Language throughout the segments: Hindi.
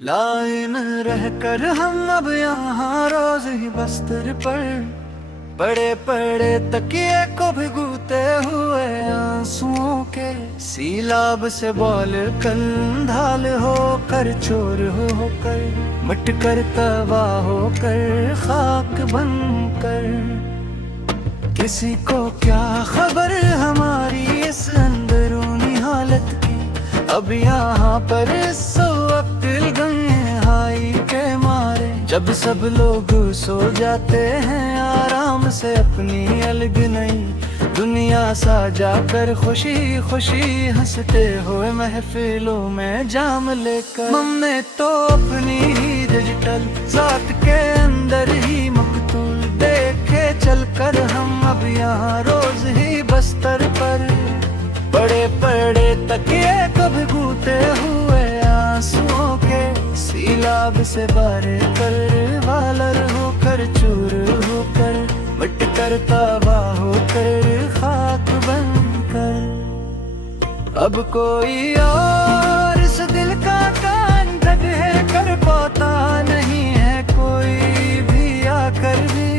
लाइन रह कर हम अब यहाँ रोज ही बस्तर पर पड़े पड़े तकिए को भिगोते हुए आंसुओं के सीलाब से बोल कंधाल होकर चोर होकर मिट कर तबाह होकर खाक बनकर। किसी को क्या खबर हमारी इस अंदरूनी हालत की, अब यहाँ पर इस वक्त दिल गए हाई के मारे। जब सब लोग सो जाते हैं आराम से अपनी अलग नई दुनिया साजा कर, खुशी खुशी हंसते हुए महफिलों में जाम लेकर। हमने तो अपनी ही डिजिटल जात के अंदर ही मकतूल देखे चलकर हम अब यहाँ रोज ही बस्तर पर बड़े पड़े तकिए कभी घूते हुए आंसुओं के सीलाब से बारे कर वालर होकर चूर होकर मिट कर तबाह होकर खाक बनकर। अब कोई और इस दिल का कान ढके कर पाता नहीं है, कोई भी आकर भी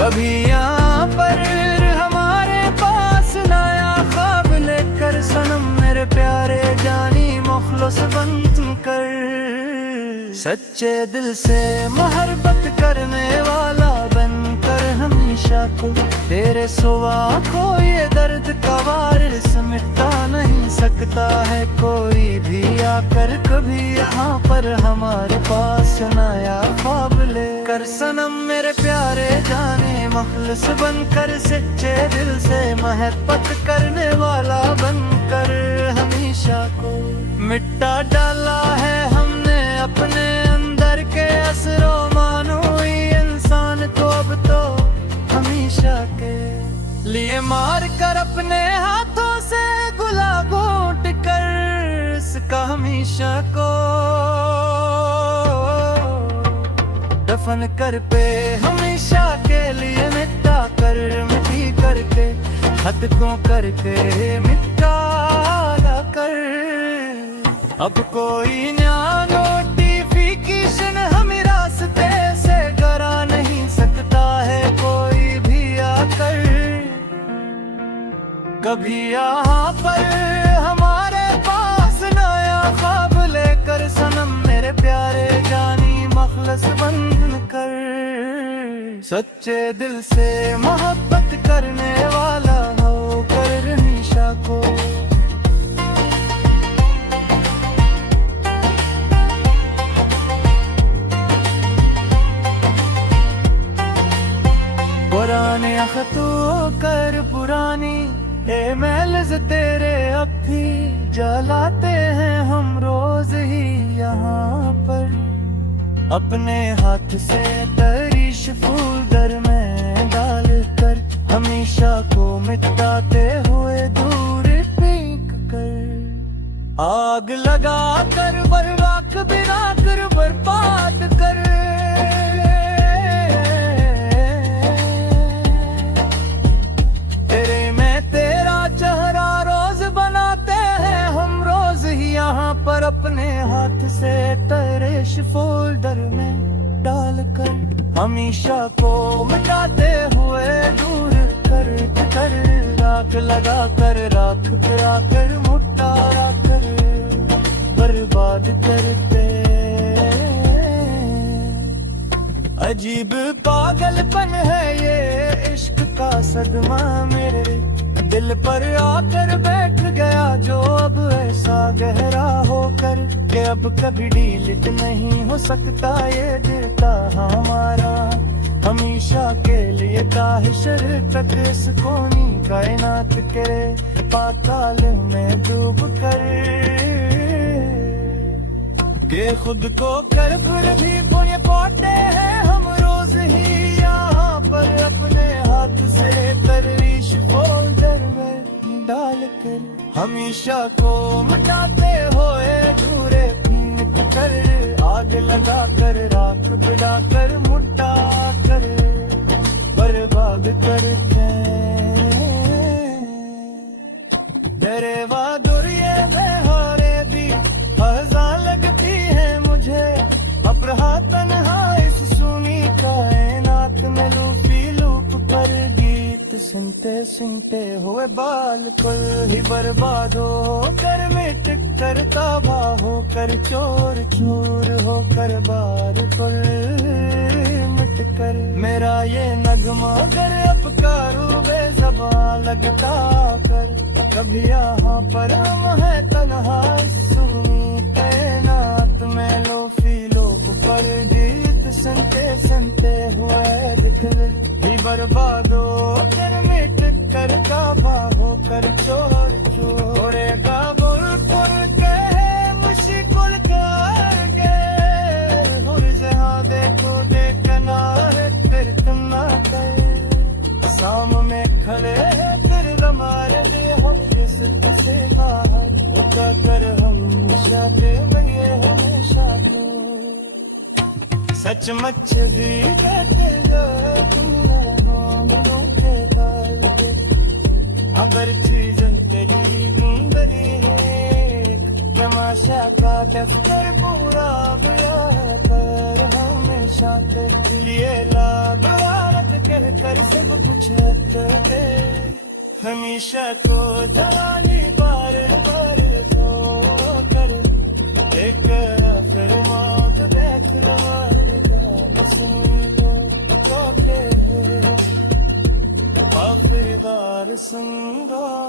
कभी यहाँ पर सनम मेरे प्यारे जानी मुखलस बन कर। सच्चे दिल से मोहब्बत करने वाला बनकर हमेशा को तेरे सिवा कोई दर्द का वारिस मिटा नहीं सकता है कोई भी आकर कभी यहाँ पर हमारे पास नया ख्वाब ले कर। सनम मेरे प्यारे जाने मुखलस बनकर सच्चे दिल से मोहब्बत करने वाला बनकर हमेशा को मिटा डाला है हमने अपने अंदर के असरो मानो इंसान को। अब तो हमेशा के लिए मार कर अपने हाथों से गुला घोट कर इसका हमेशा को दफन कर पे हमेशा के लिए मिटा कर मिट्टी करके हद को करके मिटा कर। अब कोई नोटिफिकेशन हमें रास्ते से करा नहीं सकता है कोई भी आकर कभी यहाँ पर हमारे पास नया ख्वाब लेकर। सनम मेरे प्यारे जानी मखलस बंद कर सच्चे दिल से मोहब्बत करने वाला हो कर हमेशा को। पुराने अख़तों कर पुरानी मेल्स तेरे अब भी जलाते हैं हम रोज ही यहाँ पर। अपने हाथ से तरीश फूल दर में डाल कर हमेशा को मिटाते हुए दूर फेंक कर। आग लगा कर बर्बाद बिना कर बर्बाद कर तेरे में तेरा चेहरा रोज बनाते हैं हम रोज ही यहाँ पर। अपने हाथ से तरीश फोल्डर में डाल कर हमेशा को मिटाते हुए दूर कर कर। राख लगा कर राख गिरा कर मुट्टा कर बर्बाद करते। अजीब पागलपन है ये इश्क का सदमा मेरे दिल पर आकर बैठ गया जो अब ऐसा गहरा होकर कि अब कभी डिलीट नहीं हो सकता ये दिलता हमारा। हमेशा के लिए ताहिशर तक इस कोनी कायनात के पाताल में डूब कर के खुद को कर फिर भी पुण्य पाते हैं हम रोज ही यहाँ पर। अपने हाथ से तरीश फोल्डर में डाल कर हमेशा को मिटाते हुए दूरे फेंक कर। आग लगा कर राख बिड़ा कर मुट्टा कर बर्बाद करते। डरे बहादुर ये बेहारे भी हजार सुनते हुए बाल कुल ही बर्बाद हो कर मिट कर तबाह हो कर चोर चूर हो कर बार कुल मिट कर मेरा ये नगमा कर अपकारू बेज़बां लगता कर कभी यहाँ पर हम है तन्हा सुनी तैनात में लो फीलों पर गीत सुनते हुए दिखल भी बर्बाद हो कर मिट कर काबा हो कर चोर छोड़ेगा बुलबुल के मुश्किल करके हुर जहाँ देखो देखना है फिर तुम ना कर सामने खड़े हैं फिर हमारे दे हम जिस से बाहर उठा कर हम शाते भैया हमेशा सच मच भी कहते अगर चीज तेरी गुंदरी है तमाशा का दफ्तर पूरा गया पर हमेशा तेरे लिए लाभ कह कर सब कुछ दे हमेशा को जवानी बार बार तो कर एक फिर मौत देख लो वफादार संगा